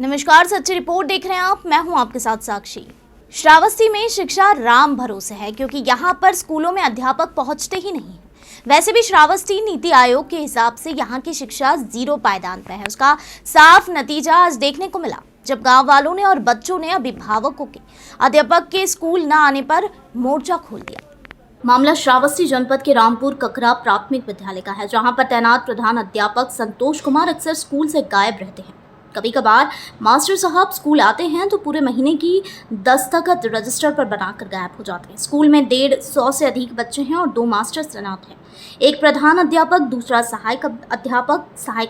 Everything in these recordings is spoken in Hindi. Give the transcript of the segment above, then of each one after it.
नमस्कार, सच्ची रिपोर्ट देख रहे हैं आप। मैं हूं आपके साथ साक्षी। श्रावस्ती में शिक्षा राम भरोसे है क्योंकि यहां पर स्कूलों में अध्यापक पहुंचते ही नहीं। वैसे भी श्रावस्ती नीति आयोग के हिसाब से यहां की शिक्षा 0 पायदान पर है। उसका साफ नतीजा आज देखने को मिला जब गांव वालों ने और बच्चों ने अभिभावकों के अध्यापक के स्कूल न आने पर मोर्चा खोल दिया। मामला श्रावस्ती जनपद के रामपुर ककरा प्राथमिक विद्यालय का है, जहां पर तैनात प्रधान अध्यापक संतोष कुमार अक्सर स्कूल से गायब रहते हैं। कभी कभार मास्टर साहब स्कूल आते हैं तो पूरे महीने की दस्तखत रजिस्टर पर बनाकर गायब हो जाते हैं। स्कूल में 150 से अधिक बच्चे हैं और 2 मास्टर तैनात हैं। एक प्रधान अध्यापक, दूसरा सहायक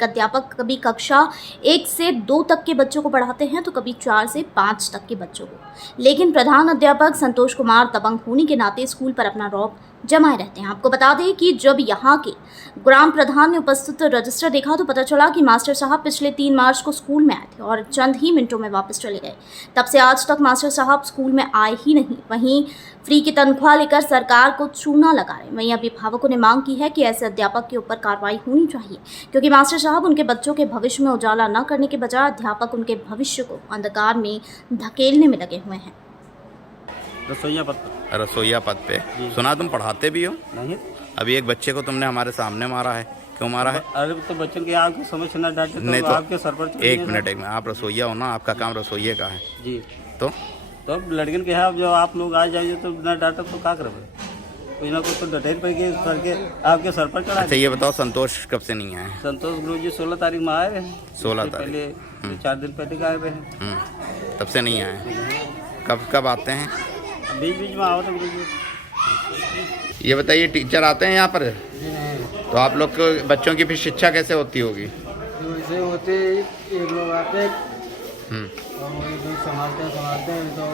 अध्यापक कभी कक्षा 1 से 2 तक के बच्चों को पढ़ाते हैं तो कभी 4 से 5 तक के बच्चों को। लेकिन प्रधान अध्यापक संतोष कुमार दबंग होने के नाते स्कूल पर अपना रौब जमाए रहते हैं। आपको बता दें कि जब यहाँ के ग्राम प्रधान ने उपस्थित रजिस्टर देखा तो पता चला कि मास्टर साहब पिछले 3 मार्च को स्कूल में आए थे और चंद ही मिनटों में वापस चले गए। तब से आज तक मास्टर साहब स्कूल में आए ही नहीं। वहीं फ्री की तनख्वाह लेकर सरकार को चूना लगा रहे। वहीं अभिभावकों ने मांग की है कि ऐसे अध्यापक के ऊपर कार्रवाई होनी चाहिए क्योंकि मास्टर साहब उनके बच्चों के भविष्य में उजाला न करने के बजाय अध्यापक उनके भविष्य को अंधकार में धकेलने में लगे हुए हैं। रसोईया पद पे सुना तुम पढ़ाते भी हो? नहीं। अभी एक बच्चे को तुमने हमारे सामने मारा है, क्यों मारा है? अरे तो बच्चों की आपको समझ ना डांटे नहीं तो आपके सर पर एक मिनट, आप रसोईया हो ना, आपका काम रसोईये का है जी। तो अब लड़कन के यहाँ जो आप लोग आ जाइए तो ना डांटे तो क्या करें? कोई ना कुछ तो डटेल पे करके आपके सर पर चढ़ा। अच्छा ये बताओ, संतोष कब से नहीं आए? संतोष गुरु जी 16 तारीख में आए हैं। 16 तारीख पहले 4 दिन पहले आए हुए हैं। तब से नहीं आए। कब आते हैं? बीच बीच में आओ तो गुरु जी। ये बताइए, टीचर आते हैं यहाँ पर? तो आप लोग को बच्चों की फिर शिक्षा कैसे होती होगी? वैसे होते एक लोग आते और वही लोग संभालते हैं तो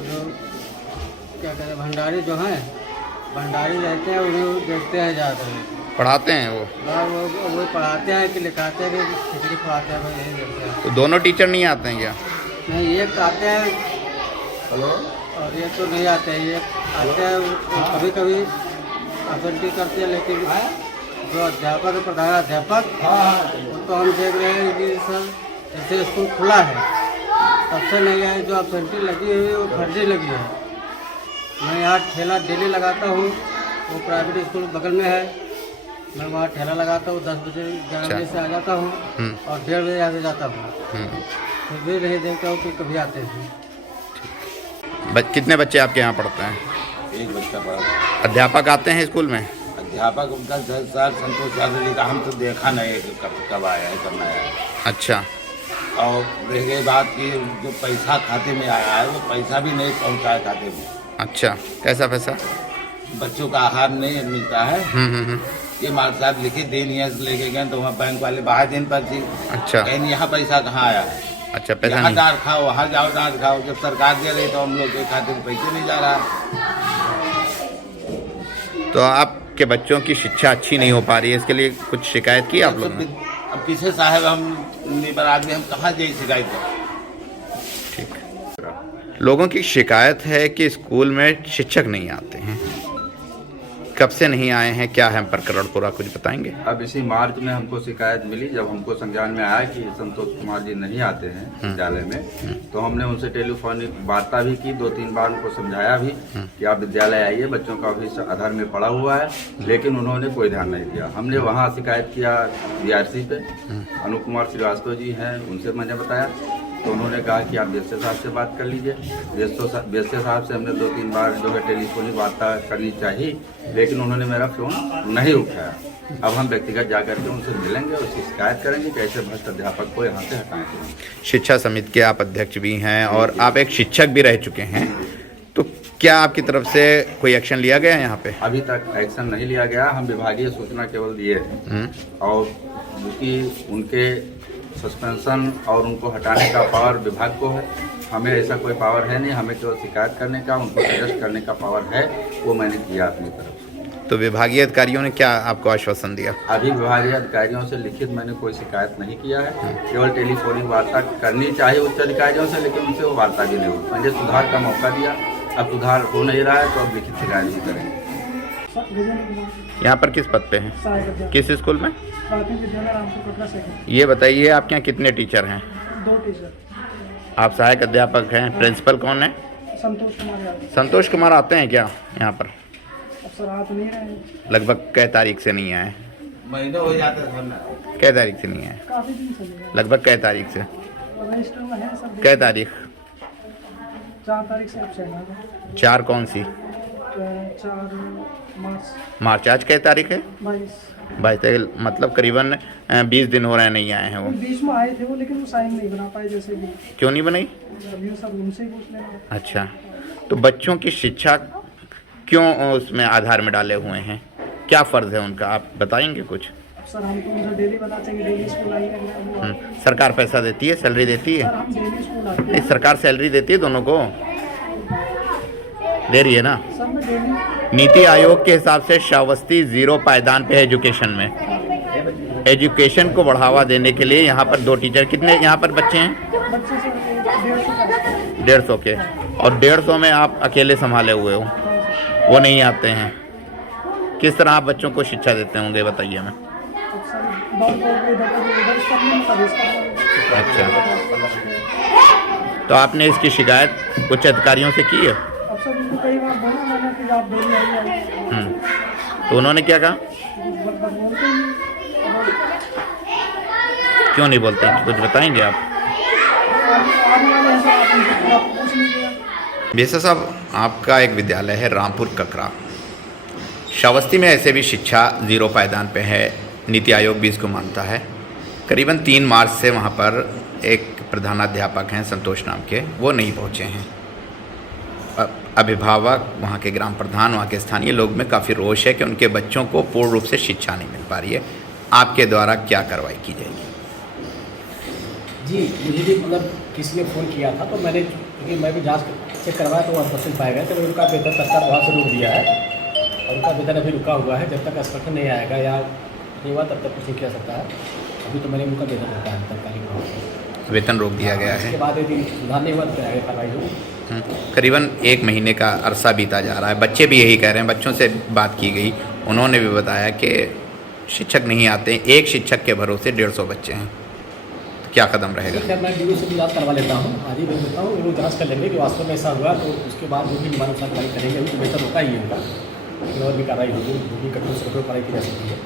जो क्या कहते हैं भंडारी जो हैं, भंडारी रहते हैं, उन्हें देखते हैं ज़्यादा। पढ़ाते हैं वो? वो पढ़ाते हैं कि लिखाते हैं कि खिचड़ी पढ़ाते हैं, यही देखते हैं। तो दोनों टीचर नहीं आते हैं क्या? नहीं, एक आते हैं और ये तो नहीं आते हैं। ये आते हैं कभी कभी अथॉरिटी करते हैं, लेकिन जो अध्यापक है, प्रधान अध्यापक, तो हम देख रहे हैं कि सर जैसे स्कूल खुला है तब से नहीं आए। जो अथॉरिटी लगी हुई है वो फर्जी लगी है। मैं यहाँ ठेला डेली लगाता हूँ, वो प्राइवेट स्कूल बगल में है। मैं वहाँ ठेला लगाता हूँ, 10 बजे 11 बजे से आ जाता हूँ और 1:30 बजे आ जाता हूँ। फिर भी नहीं देखता हूँ कि कभी आते हैं। कितने बच्चे आपके यहाँ पढ़ते हैं? एक बच्चा पढ़ा। अध्यापक आते हैं स्कूल में? अध्यापक उनका सर संतोष यादव जी का हम तो देखा नहीं है कब आया है, कब नहीं आया है। अच्छा। और रह गई बात कि जो पैसा खाते में आया है वो पैसा भी नहीं पहुँचा है खाते में। अच्छा, कैसा पैसा? बच्चों का आहार नहीं मिलता है। ये मास्टर साहब लिखे दिन यहाँ से लेके गए तो वहाँ बैंक वाले बाहर दिन पर थी। अच्छा। कहीं यहाँ पैसा कहाँ आया है? अच्छा, पैसा यहाँ नहीं। डांट खाओ, वहाँ जाओ डांट खाओ। जब सरकार दे रही तो हम लोग के खाते में पैसे नहीं जा रहा है। तो आपके बच्चों की शिक्षा अच्छी नहीं हो पा रही है, इसके लिए कुछ शिकायत की आप लोगों ने? अब किसे साहब हम लेबर आदमी, हम कहाँ जाए शिकायत करें? ठीक। लोगों की शिकायत है कि स्कूल में शिक्षक नहीं आते हैं। कब से नहीं आए हैं, क्या है प्रकरण पूरा, कुछ बताएंगे? अब इसी मार्च में हमको शिकायत मिली, जब हमको संज्ञान में आया कि संतोष कुमार जी नहीं आते हैं विद्यालय में, तो हमने उनसे टेलीफोनिक वार्ता भी की, 2-3 बार उनको समझाया भी कि आप विद्यालय आइए, बच्चों का ऑफिस आधार में पड़ा हुआ है, लेकिन उन्होंने कोई ध्यान नहीं दिया। हमने वहाँ शिकायत किया DRC पे, अनुप कुमार श्रीवास्तव जी हैं, उनसे मैंने बताया तो उन्होंने कहा कि आप BSA साहब से बात कर लीजिए। BSA साहब से हमने 2-3 बार जो है टेलीफोनिक वार्ता करनी चाहिए, लेकिन उन्होंने मेरा फ़ोन नहीं उठाया। अब हम व्यक्तिगत जाकर के उनसे मिलेंगे, उसकी शिकायत करेंगे कि ऐसे भ्रष्ट अध्यापक को यहाँ से हटाएंगे। शिक्षा समिति के आप अध्यक्ष भी हैं और आप एक शिक्षक भी रह चुके हैं, तो क्या आपकी तरफ से कोई एक्शन लिया गया है यहाँ पे? अभी तक एक्शन नहीं लिया गया। हम विभागीय सूचना केवल दिए और उनके सस्पेंशन और उनको हटाने का पावर विभाग को है, हमें ऐसा कोई पावर है नहीं। हमें केवल शिकायत करने का, उनको सजेस्ट करने का पावर है, वो मैंने किया अपनी तरफ से। तो विभागीय अधिकारियों ने क्या आपको आश्वासन दिया? अभी विभागीय अधिकारियों से लिखित मैंने कोई शिकायत नहीं किया है, केवल टेलीफोनिक वार्ता करनी चाहिए उच्च अधिकारियों से, लेकिन उनसे वो वार्ता भी नहीं हुई। मैंने सुधार का मौका दिया, अब सुधार हो नहीं रहा है तो अब लिखित शिकायत भी करेंगे। यहाँ पर किस पद पे हैं? किस स्कूल में? प्राथमिक विद्यालय रामपुर ककरा से। ये बताइए आपके यहाँ कितने टीचर हैं? 2 टीचर। आप सहायक अध्यापक हैं, प्रिंसिपल कौन है? संतोष कुमार यादव। संतोष कुमार आते हैं क्या यहाँ पर? अब सर आ तो नहीं रहे हैं, लगभग कै तारीख से नहीं आए? महीने हो जाते हैं ना। कै तारीख से नहीं आए? काफ़ी दिन चले गए। लगभग कै तारीख से? रजिस्टर में है सर। कै तारीख? 4 तारीख से एब्सेंट है। 4 कौन सी? 4 मार्च। मार्च। आज कै तारीख है? 22 तारीख, मतलब करीबन 20 दिन हो रहे हैं नहीं आए हैं वो। बीच में आए थे वो, लेकिन वो साइन नहीं बना पाए जैसे भी। क्यों नहीं बनाई? अभी सब उनसे ही पूछ लेना। अच्छा, तो बच्चों की शिक्षा क्यों उसमें आधार में डाले हुए हैं? क्या फ़र्ज़ है उनका, आप बताएंगे कुछ? सर हम तो उनसे डेली बताते हैं कि डेली स्कूल आइए। सरकार पैसा देती है, सैलरी देती है? सर हम डेली स्कूल आते नहीं, सरकार सैलरी देती है दोनों को? दे रही है ना? हैं सर। मैं डेली नीति आयोग के हिसाब से श्रावस्ती 0 पायदान पे है एजुकेशन में। एजुकेशन को बढ़ावा देने के लिए यहाँ पर 2 टीचर, कितने यहाँ पर बच्चे हैं? बच्चे से 150 150 के, और 150 में आप अकेले संभाले हुए हो, वो नहीं आते हैं। किस तरह आप बच्चों को शिक्षा देते होंगे बताइए हमें। अच्छा, तो आपने इसकी शिकायत उच्च अधिकारियों से की है? अब सर उनको कई बार बोला मैंने कि आप डेली आइए। तो उन्होंने क्या कहा? बोलते ही नहीं। क्यों नहीं बोलते, कुछ बताएंगे आप? आने वाले हैं सर, आप उनसे आप पूछ लीजिए। बेसा साहब, आपका एक विद्यालय है रामपुर ककरा, श्रावस्ती में ऐसे भी शिक्षा 0 पायदान पे है, नीति आयोग भी इसको मानता है। करीबन 3 मार्च से वहाँ पर एक प्रधानाध्यापक हैं संतोष नाम के, वो नहीं पहुँचे हैं। अभिभावक, वहाँ के ग्राम प्रधान, वहाँ के स्थानीय लोग में काफ़ी रोष है कि उनके बच्चों को पूर्ण रूप से शिक्षा नहीं मिल पा रही है। आपके द्वारा क्या कार्रवाई की जाएगी? जी, मुझे भी मतलब किसी ने फ़ोन किया था, तो मैंने, क्योंकि मैं भी जांच चेक करवाया तो वो अनुपस्थित पाए गए, तो मैंने उनका वेतन तत्काल वहाँ से रोक दिया है, और उनका वेतन अभी रुका हुआ है। जब तक स्पष्ट नहीं आएगा या नहीं हुआ तब तक कुछ नहीं किया सकता है। अभी तो मैंने उनका वेतन रोका है, तत्कालिक वेतन रोक दिया गया है। उसके बाद यदि सुधार नहीं हुआ तो आगे कार्रवाई होगी। करीबन 1 महीने का अरसा बीता जा रहा है, बच्चे भी यही कह रहे हैं। बच्चों से बात की गई, उन्होंने भी बताया कि शिक्षक नहीं आते, एक शिक्षक के भरोसे 150 बच्चे हैं। तो क्या कदम रहेगा? ठीक है, मैं DO से भी जाँच करवा लेता हूँ, आज ही भेज देता हूँ, वो जाँच कर लेंगे कि वास्तव में ऐसा हुआ, तो उसके बाद जो भी नियमानुसार कार्रवाई करेंगे। अभी तो वेतन रोका ही होगा, और भी कार्रवाई होगी, जो भी कठोर से कठोर कार्रवाई की जा सकती है।